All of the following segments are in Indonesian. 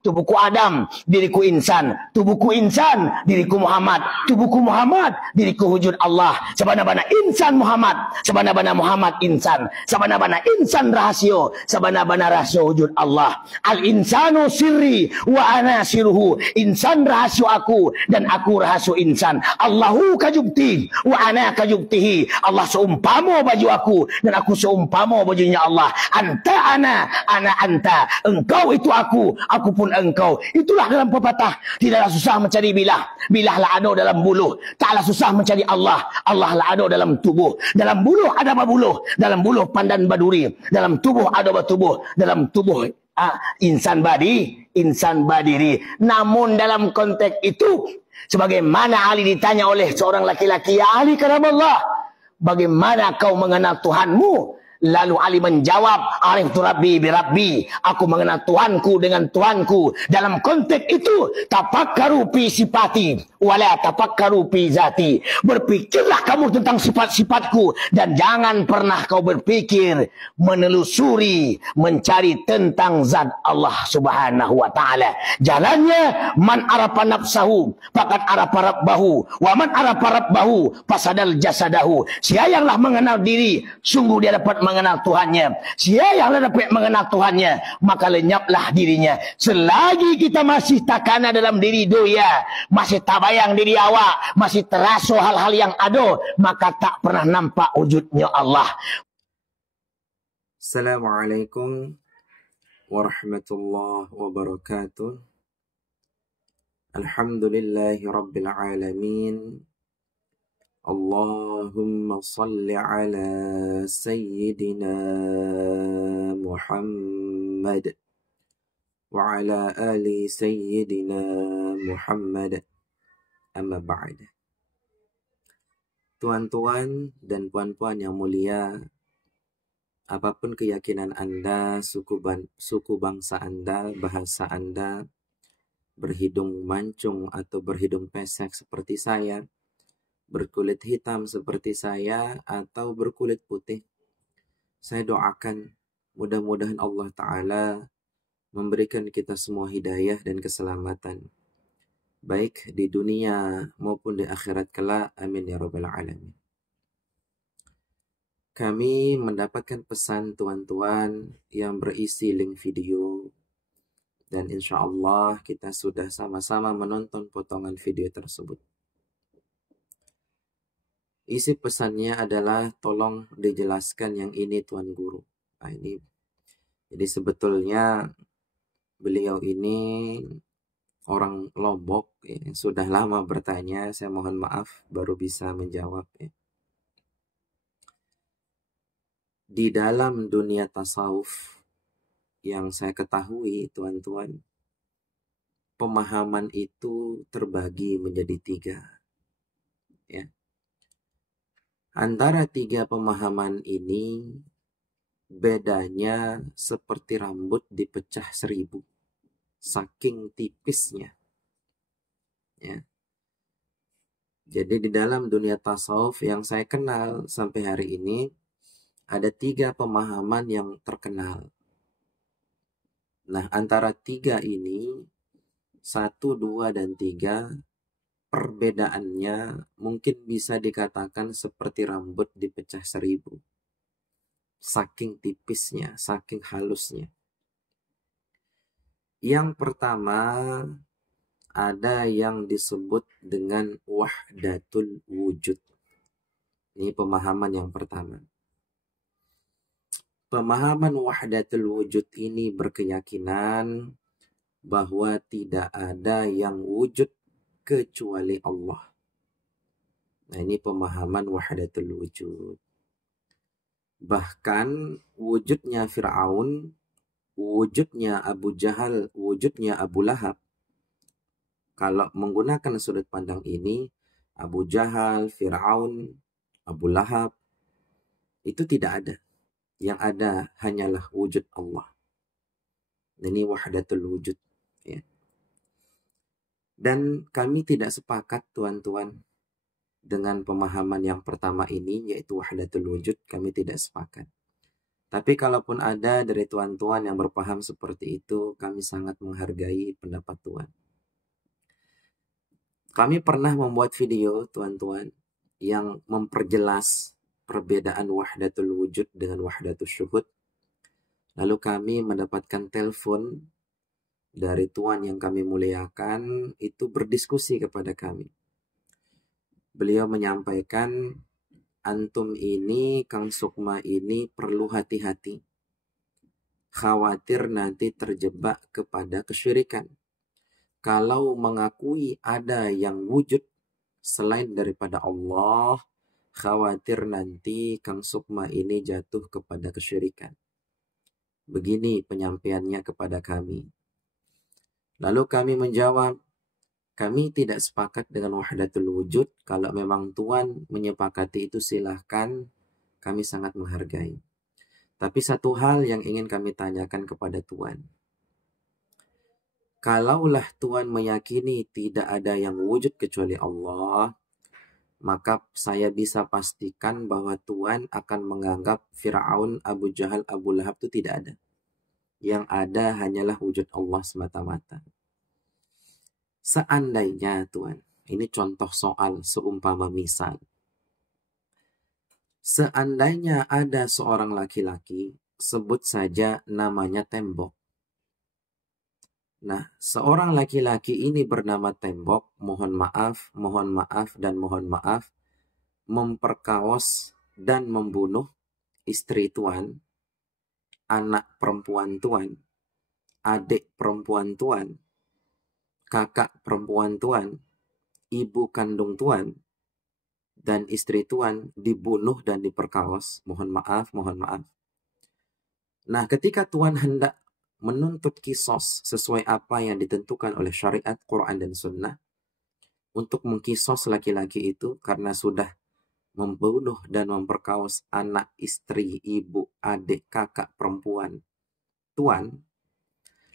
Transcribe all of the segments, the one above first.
tubuhku Adam, diriku insan, tubuhku insan, diriku Muhammad, tubuhku Muhammad, diriku wujud Allah. Sabana-bana insan Muhammad, sabana-bana Muhammad insan, sabana-bana insan rahasio, sabana-bana rahasio wujud Allah. Al-insanu sirri wa ana siruhu. Insan rahasio aku dan aku rahasio insan. Allahu kajubti wa ana kajubtihi. Allah seumpama baju aku dan aku seumpama bajunya Allah. Anta ana anta. Engkau itu aku pun engkau. Itulah dalam pepatah. Tidaklah susah mencari bilah. Bilahlah ada dalam buluh. Taklah susah mencari Allah. Allah lah ada dalam tubuh. Dalam buluh ada babuluh. Dalam buluh pandan baduri. Dalam tubuh ada batubuh. Dalam tubuh insan badiri. Namun dalam konteks itu, sebagaimana Ali ditanya oleh seorang laki-laki, ya Ali karamallah, bagaimana kau mengenal Tuhanmu? Lalu Ali menjawab, ariftu rabbi bi rabbi. Aku mengenal Tuhanku dengan Tuhanku. Dalam konteks itu, tafakkaru fi sifati wala tafakkaru fi zati. Berpikirlah kamu tentang sifat-sifatku dan jangan pernah kau berpikir menelusuri, mencari tentang zat Allah Subhanahu wa taala. Jalannya man arafa nafsahu faqad arafa rabbahu wa man arafa rabbahu fasadal jasadahu. Siapa yang mengenal diri, sungguh dia dapat mengenal Tuhannya. Siapa yang dapat mengenal Tuhannya, maka lenyaplah dirinya. Selagi kita masih takana dalam diri doya, masih tabayang diri awak, masih terasa hal-hal yang ada, maka tak pernah nampak wujudnya Allah. Assalamualaikum warahmatullahi wabarakatuh. Alhamdulillahi rabbil alamin. Allahumma salli ala Sayyidina Muhammad wa ala ali Sayyidina Muhammad. Amma ba'd. Tuan-tuan dan puan-puan yang mulia, apapun keyakinan Anda, suku bangsa Anda, bahasa Anda, berhidung mancung atau berhidung pesek seperti saya, berkulit hitam seperti saya, atau berkulit putih, saya doakan mudah-mudahan Allah Ta'ala memberikan kita semua hidayah dan keselamatan, baik di dunia maupun di akhirat kelak. Amin ya rabbal alamin. Kami mendapatkan pesan tuan-tuan yang berisi link video, dan insya Allah kita sudah sama-sama menonton potongan video tersebut. Isi pesannya adalah tolong dijelaskan yang ini Tuan Guru. Nah, ini jadi sebetulnya beliau ini orang Lombok yang sudah lama bertanya. Saya mohon maaf baru bisa menjawab ya. Di dalam dunia tasawuf yang saya ketahui tuan-tuan, pemahaman itu terbagi menjadi 3 ya. Antara 3 pemahaman ini bedanya seperti rambut dipecah 1000, saking tipisnya ya. Jadi di dalam dunia tasawuf yang saya kenal sampai hari ini, ada 3 pemahaman yang terkenal. Nah, antara 3 ini, 1, 2, dan 3, perbedaannya mungkin bisa dikatakan seperti rambut dipecah 1000. Saking tipisnya, saking halusnya. Yang pertama, ada yang disebut dengan wahdatul wujud. Ini pemahaman yang pertama. Pemahaman wahdatul wujud ini berkeyakinan bahwa tidak ada yang wujud kecuali Allah. Nah, ini pemahaman wahdatul wujud. Bahkan wujudnya Fir'aun, wujudnya Abu Jahal, wujudnya Abu Lahab, kalau menggunakan sudut pandang ini, Abu Jahal, Fir'aun, Abu Lahab, itu tidak ada. Yang ada hanyalah wujud Allah. Ini wahdatul wujud ya. Dan kami tidak sepakat tuan-tuan dengan pemahaman yang pertama ini, yaitu wahdatul wujud. Kami tidak sepakat. Tapi kalaupun ada dari tuan-tuan yang berpaham seperti itu, kami sangat menghargai pendapat tuan. Kami pernah membuat video, tuan-tuan, yang memperjelas perbedaan wahdatul wujud dengan wahdatul syuhud. Lalu kami mendapatkan telepon dari tuan yang kami muliakan, itu berdiskusi kepada kami. Beliau menyampaikan, antum ini, Kang Sukma ini perlu hati-hati. Khawatir nanti terjebak kepada kesyirikan. Kalau mengakui ada yang wujud selain daripada Allah, khawatir nanti Kang Sukma ini jatuh kepada kesyirikan. Begini penyampaiannya kepada kami. Lalu kami menjawab, kami tidak sepakat dengan wahdatul wujud. Kalau memang tuan menyepakati itu silahkan, kami sangat menghargai. Tapi satu hal yang ingin kami tanyakan kepada tuan. Kalaulah tuan meyakini tidak ada yang wujud kecuali Allah, maka saya bisa pastikan bahwa tuan akan menganggap Fir'aun, Abu Jahal, Abu Lahab itu tidak ada. Yang ada hanyalah wujud Allah semata-mata. Seandainya tuan, ini contoh soal seumpama misal. Seandainya ada seorang laki-laki, sebut saja namanya Tembok. Nah, seorang laki-laki ini bernama Tembok, mohon maaf, dan mohon maaf, memperkaos dan membunuh istri tuan, anak perempuan tuan, adik perempuan tuan, kakak perempuan tuan, ibu kandung tuan, dan istri tuan dibunuh dan diperkaos. Mohon maaf. Nah, ketika tuan hendak menuntut kisos sesuai apa yang ditentukan oleh syariat, Quran dan Sunnah, untuk mengkisos laki-laki itu karena sudah membunuh dan memperkaos anak, istri, ibu, adik, kakak perempuan tuan.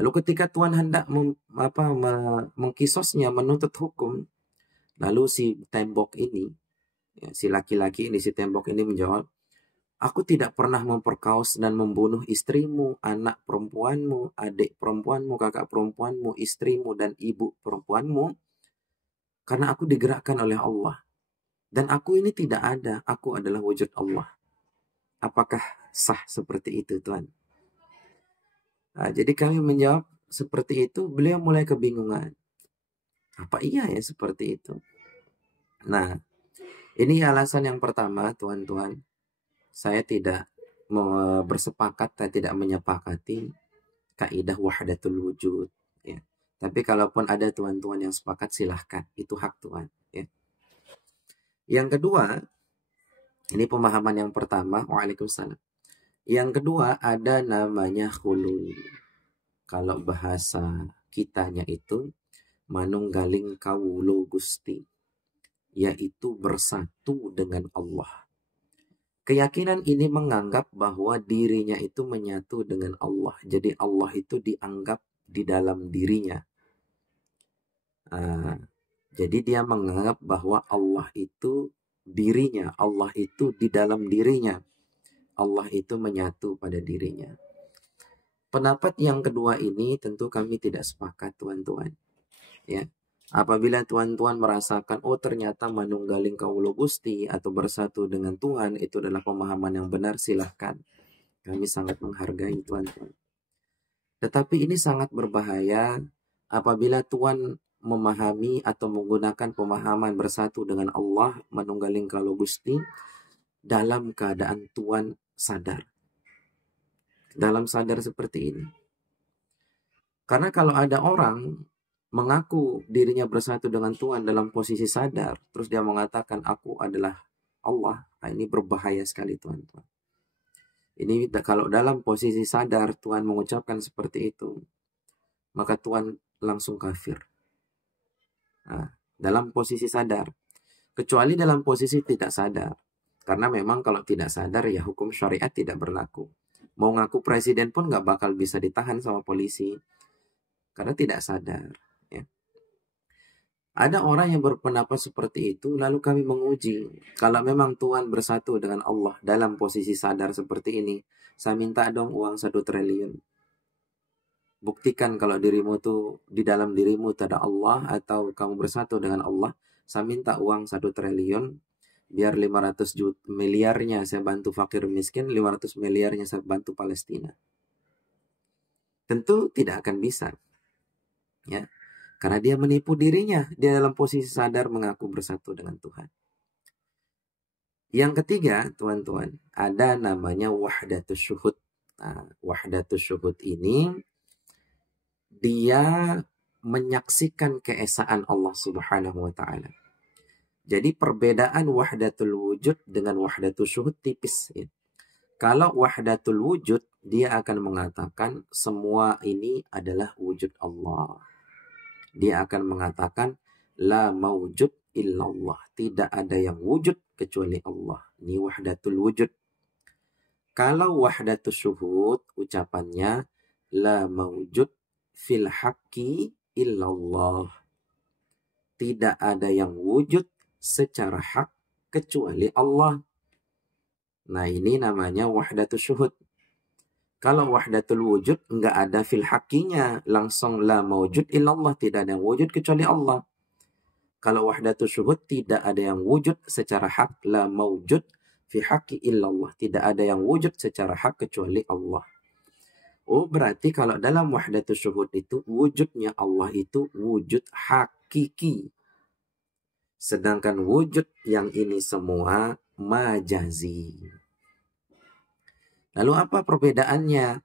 Lalu ketika tuan hendak mengkisosnya, menuntut hukum, lalu si Tembok ini, si laki-laki ini, si Tembok ini menjawab, aku tidak pernah memperkaos dan membunuh istrimu, anak perempuanmu, adik perempuanmu, kakak perempuanmu, istrimu, dan ibu perempuanmu, karena aku digerakkan oleh Allah. Dan aku ini tidak ada, aku adalah wujud Allah. Apakah sah seperti itu, tuan? Nah, jadi kami menjawab seperti itu, beliau mulai kebingungan. Apa iya ya seperti itu? Nah, ini alasan yang pertama, tuan-tuan. Saya tidak bersepakat, saya tidak menyepakati kaidah wahdatul wujud. Ya. Tapi kalaupun ada tuan-tuan yang sepakat, silahkan. Itu hak tuan. Ya. Yang kedua, ini pemahaman yang pertama. Waalaikumsalam. Yang kedua, ada namanya khulul. Kalau bahasa kitanya itu, manunggaling kawulo Gusti, yaitu bersatu dengan Allah. Keyakinan ini menganggap bahwa dirinya itu menyatu dengan Allah. Jadi Allah itu dianggap di dalam dirinya. Jadi dia menganggap bahwa Allah itu dirinya. Allah itu di dalam dirinya. Allah itu menyatu pada dirinya. Pendapat yang kedua ini tentu kami tidak sepakat, tuan-tuan. Ya. Apabila tuan-tuan merasakan, oh ternyata manunggaling kawula Gusti atau bersatu dengan Tuhan itu adalah pemahaman yang benar, silahkan. Kami sangat menghargai tuan-tuan. Tetapi ini sangat berbahaya apabila tuan memahami atau menggunakan pemahaman bersatu dengan Allah, manunggaling kawula Gusti, dalam keadaan tuan sadar. Dalam sadar seperti ini. Karena kalau ada orang mengaku dirinya bersatu dengan Tuhan dalam posisi sadar, terus dia mengatakan aku adalah Allah, nah, ini berbahaya sekali tuan-tuan. Ini kalau dalam posisi sadar Tuhan mengucapkan seperti itu, maka Tuhan langsung kafir. Nah, dalam posisi sadar. Kecuali dalam posisi tidak sadar. Karena memang kalau tidak sadar ya hukum syariat tidak berlaku. Mau ngaku presiden pun nggak bakal bisa ditahan sama polisi. Karena tidak sadar. Ada orang yang berpendapat seperti itu, lalu kami menguji. Kalau memang Tuhan bersatu dengan Allah dalam posisi sadar seperti ini, saya minta dong uang 1 triliun. Buktikan kalau dirimu tuh, di dalam dirimu ada Allah, atau kamu bersatu dengan Allah. Saya minta uang 1 triliun, biar 500 miliarnya saya bantu fakir miskin, 500 miliarnya saya bantu Palestina. Tentu tidak akan bisa. Ya. Karena dia menipu dirinya, dia dalam posisi sadar mengaku bersatu dengan Tuhan. Yang ketiga, teman-teman, ada namanya wahdatus syuhud. Nah, wahdatus syuhud ini, dia menyaksikan keesaan Allah Subhanahu wa Ta'ala. Jadi perbedaan wahdatul wujud dengan wahdatul syuhud tipis. Ya. Kalau wahdatul wujud, dia akan mengatakan semua ini adalah wujud Allah. Dia akan mengatakan la mawjud illallah. Tidak ada yang wujud kecuali Allah. Ini wahdatul wujud. Kalau wahdatul syuhud, ucapannya la mawjud fil haqqi illallah. Tidak ada yang wujud secara hak kecuali Allah. Nah, ini namanya wahdatul syuhud. Kalau wahdatul wujud enggak ada fil haqqinya, langsung la mawjud illallah, tidak ada yang wujud kecuali Allah. Kalau wahdatul syuhud tidak ada yang wujud secara hak, la mawjud fi haqqi illallah, tidak ada yang wujud secara hak kecuali Allah. Oh, berarti kalau dalam wahdatul syuhud itu wujudnya Allah itu wujud hakiki. Sedangkan wujud yang ini semua majazi. Lalu apa perbedaannya?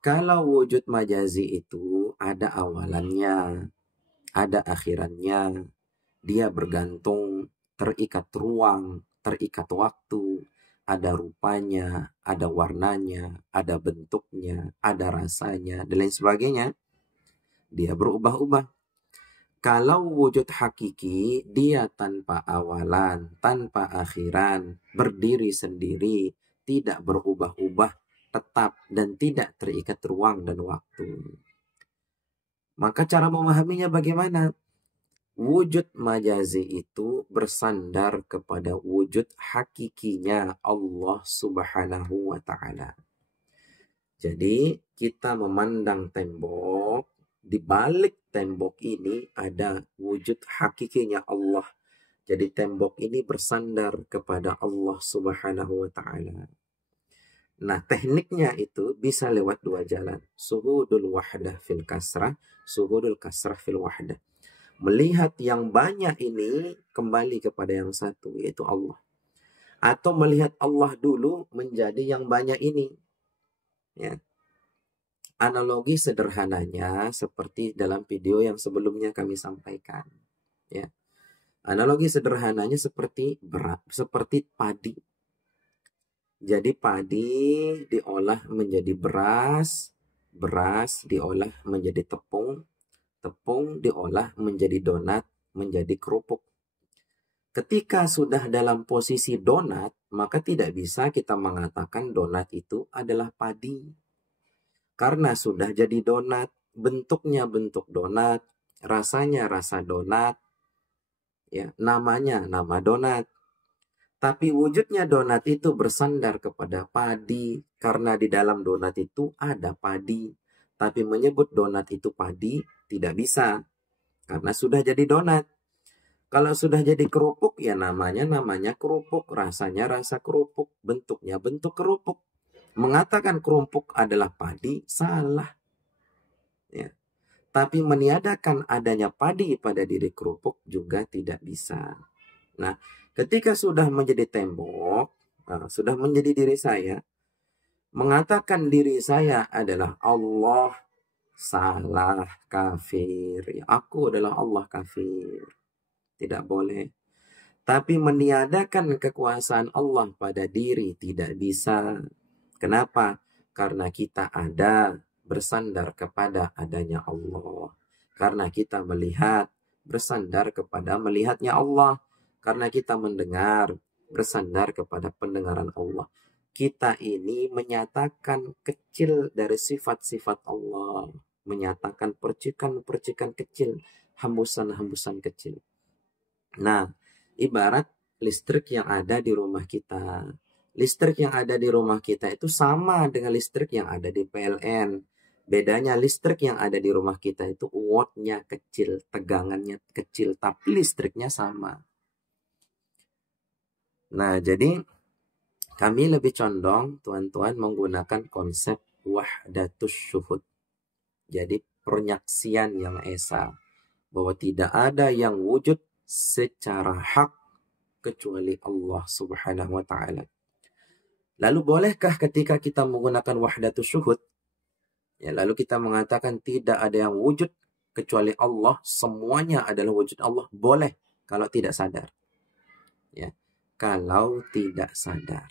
Kalau wujud majazi itu ada awalannya, ada akhirannya. Dia bergantung, terikat ruang, terikat waktu, ada rupanya, ada warnanya, ada bentuknya, ada rasanya, dan lain sebagainya. Dia berubah-ubah. Kalau wujud hakiki, dia tanpa awalan, tanpa akhiran, berdiri sendiri, tidak berubah-ubah, tetap dan tidak terikat ruang dan waktu. Maka cara memahaminya bagaimana? Wujud majazi itu bersandar kepada wujud hakikinya Allah Subhanahu wa Ta'ala. Jadi kita memandang tembok, di balik tembok ini ada wujud hakikinya Allah. Jadi tembok ini bersandar kepada Allah Subhanahu wa Ta'ala. Nah, tekniknya itu bisa lewat 2 jalan. Suhudul wahdah fil kasrah, suhudul kasrah fil wahdah. Melihat yang banyak ini kembali kepada yang satu, yaitu Allah. Atau melihat Allah dulu menjadi yang banyak ini. Ya. Analogi sederhananya seperti dalam video yang sebelumnya kami sampaikan. Ya. Analogi sederhananya seperti padi. Jadi padi diolah menjadi beras, beras diolah menjadi tepung, tepung diolah menjadi donat, menjadi kerupuk. Ketika sudah dalam posisi donat, maka tidak bisa kita mengatakan donat itu adalah padi. Karena sudah jadi donat, bentuknya bentuk donat, rasanya rasa donat, ya, namanya nama donat. Tapi wujudnya donat itu bersandar kepada padi, karena di dalam donat itu ada padi. Tapi menyebut donat itu padi tidak bisa, karena sudah jadi donat. Kalau sudah jadi kerupuk, ya namanya kerupuk, rasanya rasa kerupuk, bentuknya bentuk kerupuk. Mengatakan kerupuk adalah padi, salah. Ya. Tapi meniadakan adanya padi pada diri kerupuk juga tidak bisa. Nah, ketika sudah menjadi tembok, sudah menjadi diri saya, mengatakan diri saya adalah Allah, salah, kafir. Ya, aku adalah Allah, kafir. Tidak boleh. Tapi meniadakan kekuasaan Allah pada diri tidak bisa. Kenapa? Karena kita ada bersandar kepada adanya Allah. Karena kita melihat bersandar kepada melihatnya Allah. Karena kita mendengar bersandar kepada pendengaran Allah. Kita ini menyatakan kecil dari sifat-sifat Allah. Menyatakan percikan-percikan kecil, hembusan-hembusan kecil. Nah, ibarat listrik yang ada di rumah kita. Listrik yang ada di rumah kita itu sama dengan listrik yang ada di PLN. Bedanya listrik yang ada di rumah kita itu wattnya kecil, tegangannya kecil, tapi listriknya sama. Nah, jadi kami lebih condong tuan-tuan menggunakan konsep wahdatus syuhud. Jadi penyaksian yang esa. Bahwa tidak ada yang wujud secara hak kecuali Allah Subhanahu wa ta'ala. Lalu bolehkah ketika kita menggunakan wahdatus syuhud, ya, lalu kita mengatakan tidak ada yang wujud kecuali Allah, semuanya adalah wujud Allah? Boleh kalau tidak sadar. Ya, kalau tidak sadar.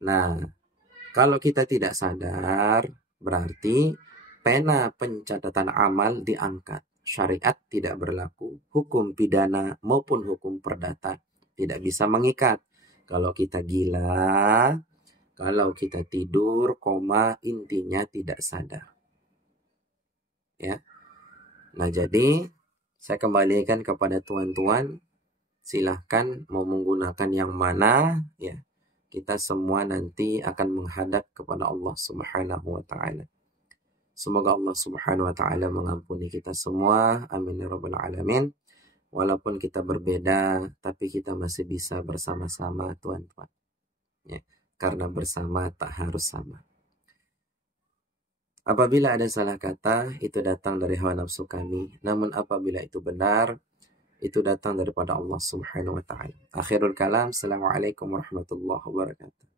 Nah, kalau kita tidak sadar, berarti pena pencatatan amal diangkat. Syariat tidak berlaku. Hukum pidana maupun hukum perdata tidak bisa mengikat. Kalau kita gila, kalau kita tidur, intinya tidak sadar. Ya. Nah, jadi saya kembalikan kepada tuan-tuan, silahkan mau menggunakan yang mana, ya. Kita semua nanti akan menghadap kepada Allah Subhanahu wa ta'ala. Semoga Allah Subhanahu wa ta'ala mengampuni kita semua. Amin ya rabbal alamin. Walaupun kita berbeda, tapi kita masih bisa bersama-sama, tuan-tuan. Ya, karena bersama tak harus sama. Apabila ada salah kata, itu datang dari hawa nafsu kami. Namun apabila itu benar, itu datang daripada Allah Subhanahu wa ta'ala. Akhirul kalam. Assalamualaikum warahmatullahi wabarakatuh.